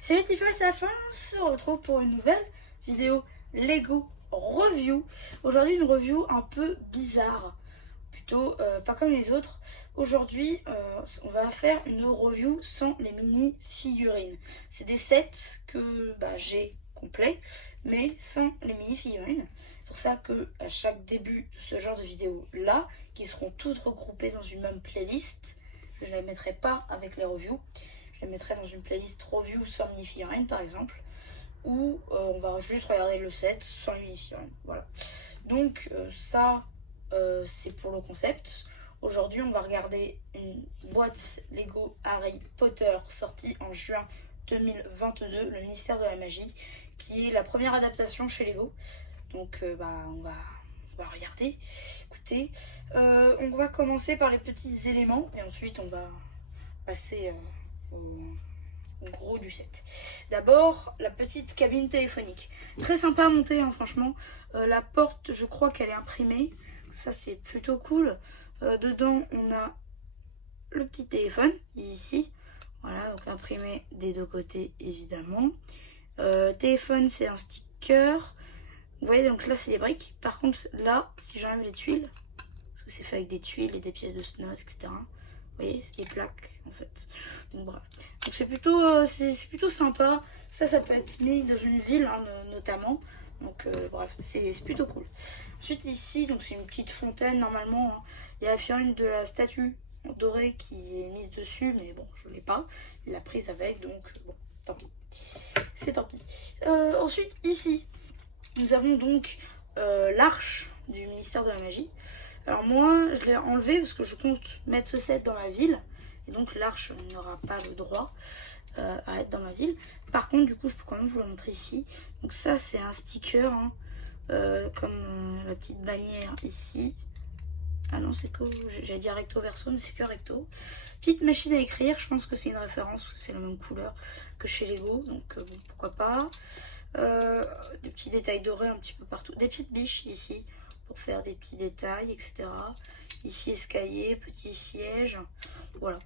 Salut Tiffany, c'est la fin, on se retrouve pour une nouvelle vidéo Lego Review. Aujourd'hui une review un peu bizarre, plutôt pas comme les autres. Aujourd'hui on va faire une review sans les mini figurines. C'est des sets que j'ai complets, mais sans les mini figurines. C'est pour ça que à chaque début de ce genre de vidéo là, qui seront toutes regroupées dans une même playlist, je ne les mettrai pas avec les reviews. Je les mettrai dans une playlist review sans mini-figurines par exemple, où on va juste regarder le set sans les mini-figurines. Voilà. Donc ça, c'est pour le concept. Aujourd'hui, on va regarder une boîte Lego Harry Potter sortie en juin 2022, le ministère de la magie, qui est la première adaptation chez Lego. Donc on va regarder, écoutez. On va commencer par les petits éléments et ensuite on va passer au gros du set. D'abord, la petite cabine téléphonique. Très sympa à monter, hein, franchement. La porte, je crois qu'elle est imprimée. Ça, c'est plutôt cool. Dedans, on a le petit téléphone, ici. Voilà, donc imprimé des deux côtés, évidemment. Téléphone, c'est un sticker. Vous voyez, donc là, c'est des briques. Par contre, là, si j'enlève les tuiles, parce que c'est fait avec des tuiles et des pièces de snow, etc. Vous voyez, c'est des plaques en fait. Donc bref. Donc c'est plutôt sympa. Ça peut être mis dans une ville hein, notamment. Donc bref, c'est plutôt cool. Ensuite ici, donc c'est une petite fontaine normalement. Hein. Il y a la figurine de la statue dorée qui est mise dessus, mais bon, je l'ai pas. Il l'a prise avec, donc bon, tant pis. C'est tant pis. Ensuite ici, nous avons donc l'arche du ministère de la magie. Alors moi, je l'ai enlevé parce que je compte mettre ce set dans ma ville. Et donc l'arche n'aura pas le droit à être dans ma ville. Par contre, du coup, je peux quand même vous le montrer ici. Donc ça, c'est un sticker, hein, comme la petite bannière ici. Ah non, c'est que, j'allais dire recto verso, mais c'est que recto. Petite machine à écrire, je pense que c'est une référence, parce que c'est la même couleur que chez Lego. Donc bon, pourquoi pas. Des petits détails dorés un petit peu partout. Des petites biches ici pour faire des petits détails, etc. Ici, escalier, petit siège. Voilà.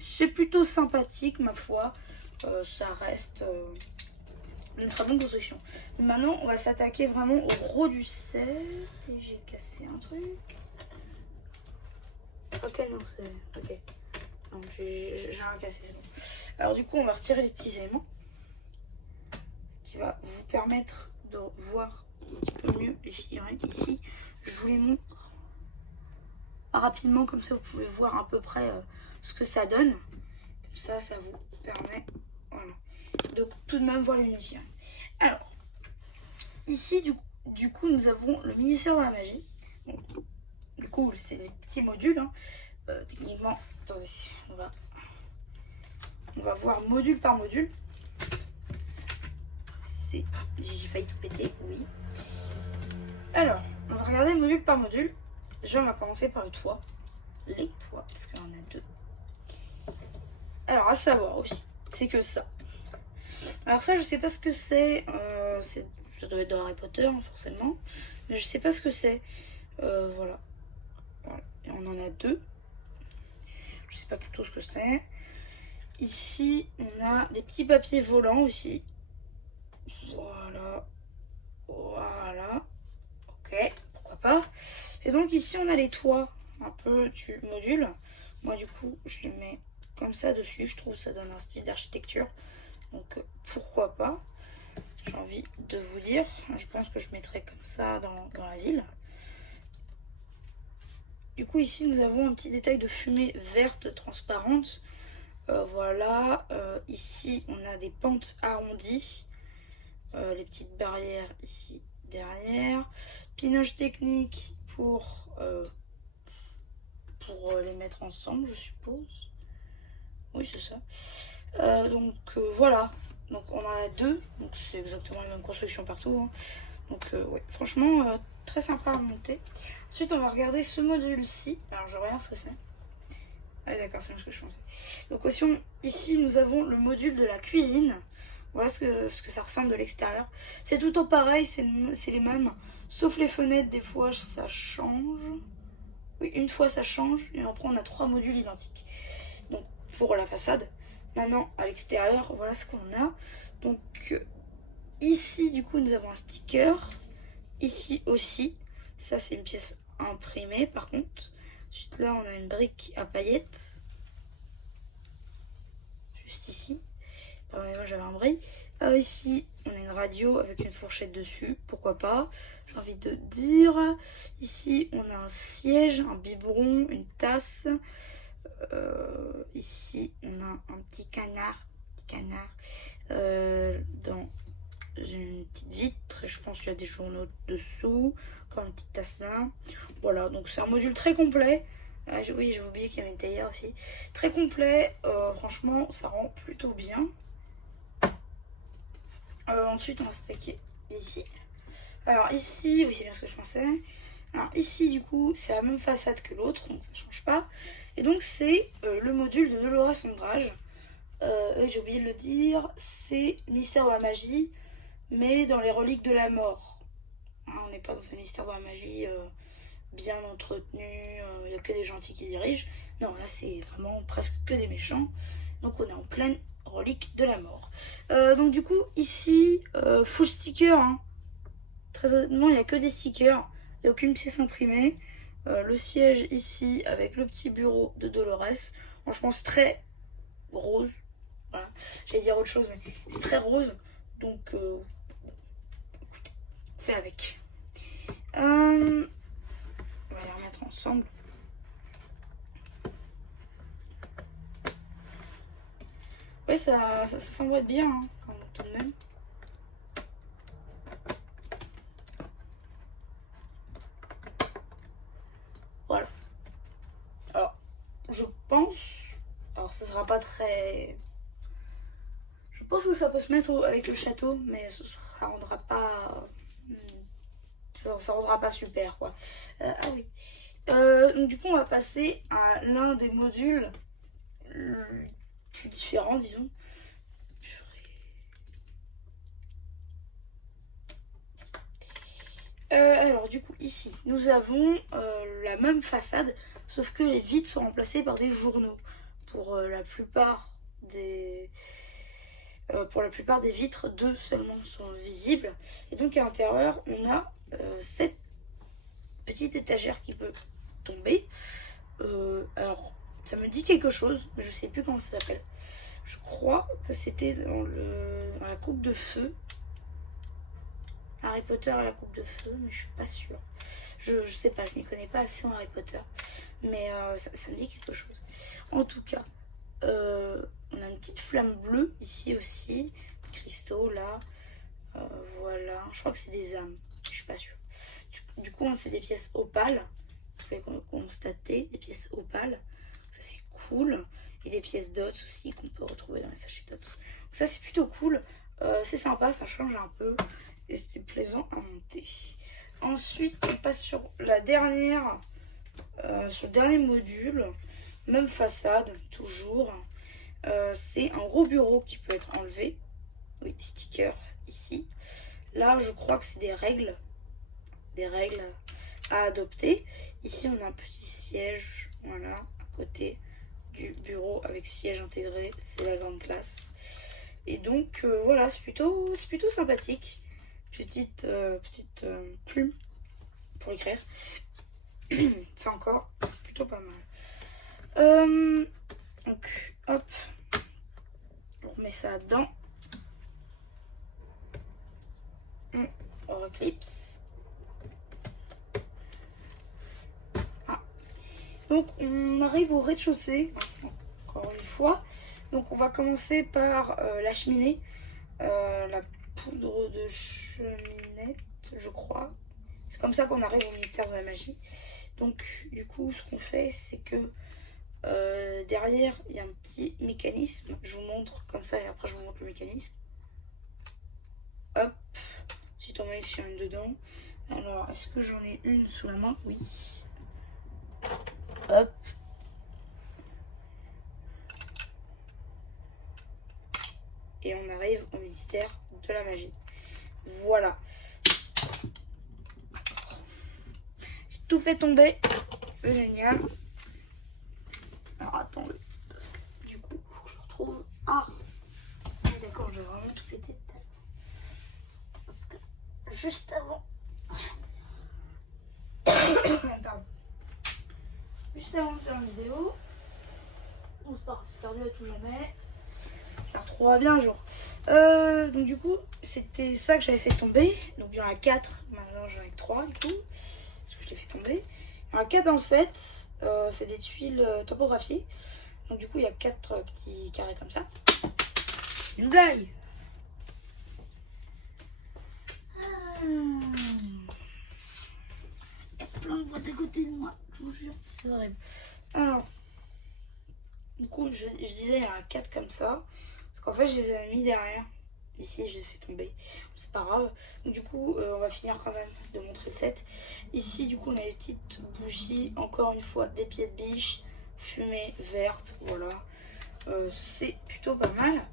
C'est plutôt sympathique, ma foi. Ça reste une très bonne construction. Mais maintenant, on va s'attaquer vraiment au gros du set. Et j'ai cassé un truc. Ok, non, c'est... Ok. Non, j'ai rien cassé, c'est bon. Alors du coup, on va retirer les petits éléments. Ce qui va vous permettre de voir un petit peu mieux les figurines ici. Je vous les montre rapidement, comme ça vous pouvez voir à peu près ce que ça donne. Comme ça vous permet voilà, de tout de même voir les mini-figurines. Alors, ici du coup nous avons le ministère de la magie. Bon, du coup c'est des petits modules. Hein. Techniquement, attendez, on va voir module par module. J'ai failli tout péter, oui. Alors, on va regarder module par module. Déjà, on va commencer par le toit. Les toits, parce qu'on en a deux. Alors, à savoir aussi, c'est que ça. Alors ça, je sais pas ce que c'est. Ça doit être dans Harry Potter, hein, forcément. Mais je sais pas ce que c'est. Voilà. Et on en a deux. Je sais pas plutôt ce que c'est. Ici, on a des petits papiers volants aussi. Voilà. Voilà. Ok, pourquoi pas. Et donc ici, on a les toits un peu du module. Moi, du coup, je les mets comme ça dessus. Je trouve que ça donne un style d'architecture. Donc, pourquoi pas. J'ai envie de vous dire. Je pense que je mettrai comme ça dans la ville. Du coup, ici, nous avons un petit détail de fumée verte transparente. Voilà. Ici, on a des pentes arrondies. Les petites barrières ici derrière. Pinoche technique pour les mettre ensemble, je suppose. Oui, c'est ça. Donc voilà. Donc on en a deux. Donc c'est exactement la même construction partout. Hein. Donc ouais, franchement, très sympa à monter. Ensuite, on va regarder ce module-ci. Alors je regarde ce que c'est. Ah oui, d'accord, c'est ce que je pensais. Donc aussi, ici, nous avons le module de la cuisine. Voilà ce que ça ressemble de l'extérieur. C'est tout en pareil, c'est les mêmes. Sauf les fenêtres, des fois, ça change. Oui, une fois, ça change. Et après, on a trois modules identiques. Donc, pour la façade. Maintenant, à l'extérieur, voilà ce qu'on a. Donc, ici, du coup, nous avons un sticker. Ici aussi. Ça, c'est une pièce imprimée, par contre. Ensuite, là, on a une brique à paillettes. Juste ici. Pardonnez-moi, j'avais un bris. Ici, on a une radio avec une fourchette dessus. Pourquoi pas, j'ai envie de dire. Ici, on a un siège, un biberon, une tasse. Ici, on a un petit canard. Dans une petite vitre. Je pense qu'il y a des journaux dessous. Comme une petite tasse là. Voilà, donc c'est un module très complet. Oui, j'ai oublié qu'il y avait une théière aussi. Très complet. Franchement, ça rend plutôt bien. Ensuite, on va stacker ici. Alors ici, oui, c'est bien ce que je pensais. Alors ici, du coup, c'est la même façade que l'autre, donc ça change pas. Et donc, c'est le module de Dolores Ombrage. J'ai oublié de le dire, c'est Mystère de la Magie, mais dans les reliques de la mort. Hein, on n'est pas dans un Mystère de la Magie bien entretenu, il n'y a que des gentils qui dirigent. Non, là, c'est vraiment presque que des méchants. Donc, on est en pleine relique de la mort. Donc du coup ici full sticker, hein. Très honnêtement il n'y a que des stickers, il n'y a aucune pièce imprimée. Le siège ici avec le petit bureau de Dolores, franchement c'est très rose, voilà. J'allais dire autre chose mais c'est très rose, donc écoute, on fait avec. On va les remettre ensemble. Oui, ça s'envoie bien, hein, quand même, tout de même. Voilà. Alors, je pense... Alors, ça sera pas très... Je pense que ça peut se mettre avec le château, mais ça rendra pas... Ça rendra pas super, quoi. Ah oui. Donc, du coup, on va passer à l'un des modules plus différents, disons. Alors du coup ici nous avons la même façade, sauf que les vitres sont remplacées par des journaux pour la plupart des vitres. 2 seulement sont visibles, et donc à l'intérieur on a cette petite étagère qui peut tomber. Alors ça me dit quelque chose mais je sais plus comment ça s'appelle. Je crois que c'était dans la coupe de feu. Harry Potter à la coupe de feu, mais je suis pas sûre. Je sais pas, je m'y connais pas assez en Harry Potter, mais ça me dit quelque chose. En tout cas, on a une petite flamme bleue ici aussi, cristaux là, voilà. Je crois que c'est des âmes, je suis pas sûre. Du coup, c'est des pièces opales. Vous pouvez constater des pièces opales, ça c'est cool, et des pièces dots aussi qu'on peut retrouver dans les sachets dots. Donc ça c'est plutôt cool, c'est sympa, ça change un peu. Et c'était plaisant à monter. Ensuite, on passe sur la dernière, sur le dernier module. Même façade, toujours. C'est un gros bureau qui peut être enlevé. Oui, sticker ici. Là, je crois que c'est des règles à adopter. Ici, on a un petit siège, voilà, à côté du bureau avec siège intégré. C'est la grande classe. Et donc, voilà, c'est plutôt sympathique. Petite plume pour écrire. C'est plutôt pas mal. Donc hop, on remet ça dedans. On reclipse. Ah. Donc on arrive au rez-de-chaussée, encore une fois. Donc on va commencer par la cheminée, la poudre de cheminette, je crois. C'est comme ça qu'on arrive au mystère de la magie. Donc du coup ce qu'on fait c'est que derrière il y a un petit mécanisme. Je vous montre comme ça et après je vous montre le mécanisme. Hop, ensuite on met une fiole dedans. Alors est-ce que j'en ai une sous la main? Oui. Hop. Et on arrive au mystère de la magie. Voilà. J'ai tout fait tomber. C'est génial. Alors attendez. Parce que du coup, il faut que je retrouve Ah, d'accord, j'ai vraiment tout pété tout à l'heure. Parce que juste avant... Pardon. Juste avant de faire la vidéo, on se part, c'est perdu à tout jamais. Je la retrouvera bien un jour. Donc du coup, c'était ça que j'avais fait tomber. Donc il y en a 4, maintenant j'en ai que 3 du coup. Parce que je l'ai fait tomber. Il y en a 4 dans le set. C'est des tuiles topographiées. Donc du coup, il y a 4 petits carrés comme ça. Une blague. Il y a plein de boîtes à côté de moi, je vous jure, c'est horrible. Alors, du coup, je disais, il y en a 4 comme ça. Parce qu'en fait, je les ai mis derrière. Ici, je les ai fait tomber. C'est pas grave. Donc, du coup, on va finir quand même de montrer le set. Ici, du coup, on a des petites bougies. Encore une fois, des pieds de biche. Fumée verte. Voilà. C'est plutôt pas mal.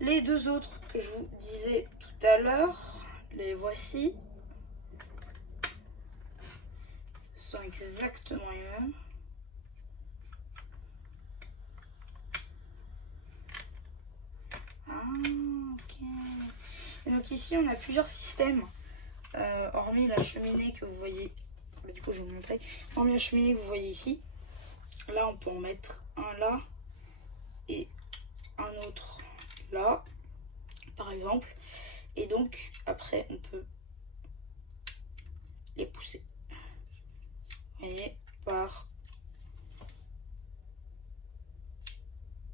Les 2 autres que je vous disais tout à l'heure, les voici. Ce sont exactement les mêmes. Ah, ok. Et donc ici, on a plusieurs systèmes, hormis la cheminée que vous voyez. Bah, du coup, je vais vous montrer. Hormis la cheminée que vous voyez ici. Là, on peut en mettre un là et un autre là, par exemple. Et donc, après, on peut les pousser. Vous voyez, par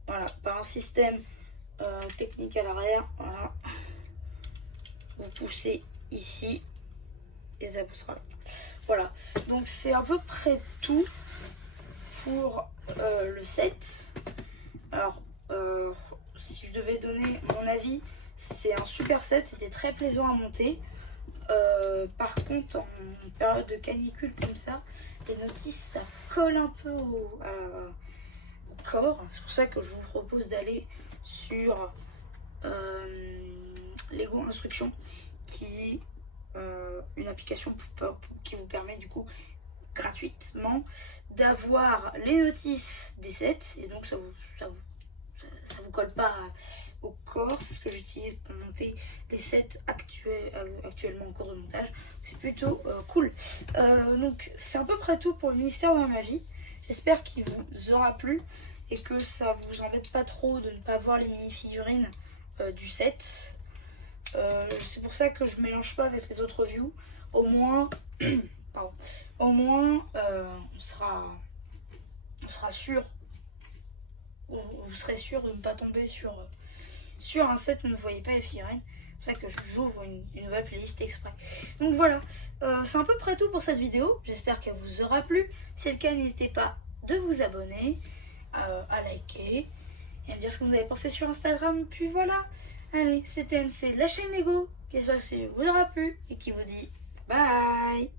un système technique à l'arrière. Voilà. Vous poussez ici et ça poussera là. Voilà, donc c'est à peu près tout pour le set. Alors, si je devais donner mon avis, c'est un super set, c'était très plaisant à monter. Par contre, en période de canicule comme ça, les notices, ça colle un peu au corps. C'est pour ça que je vous propose d'aller sur Lego Instruction, qui est une application qui vous permet du coup gratuitement d'avoir les notices des sets, et donc ça vous colle pas au corps. C'est ce que j'utilise pour monter les sets actuellement en cours de montage. C'est plutôt cool. Donc c'est à peu près tout pour le mystère de la magie. J'espère qu'il vous aura plu et que ça vous embête pas trop de ne pas voir les mini-figurines du set. C'est pour ça que je mélange pas avec les autres views. Au moins, pardon, au moins on sera sûr, vous serez sûr de ne pas tomber sur un set où vous ne voyez pas les figurines. C'est pour ça que j'ouvre une nouvelle playlist exprès. Donc voilà, c'est à peu près tout pour cette vidéo. J'espère qu'elle vous aura plu. Si c'est le cas, n'hésitez pas de vous abonner, à liker et à me dire ce que vous avez pensé sur Instagram. Puis voilà, allez, c'était MC, la chaîne Lego, qui j'espère que ça vous aura plu et qui vous dit bye.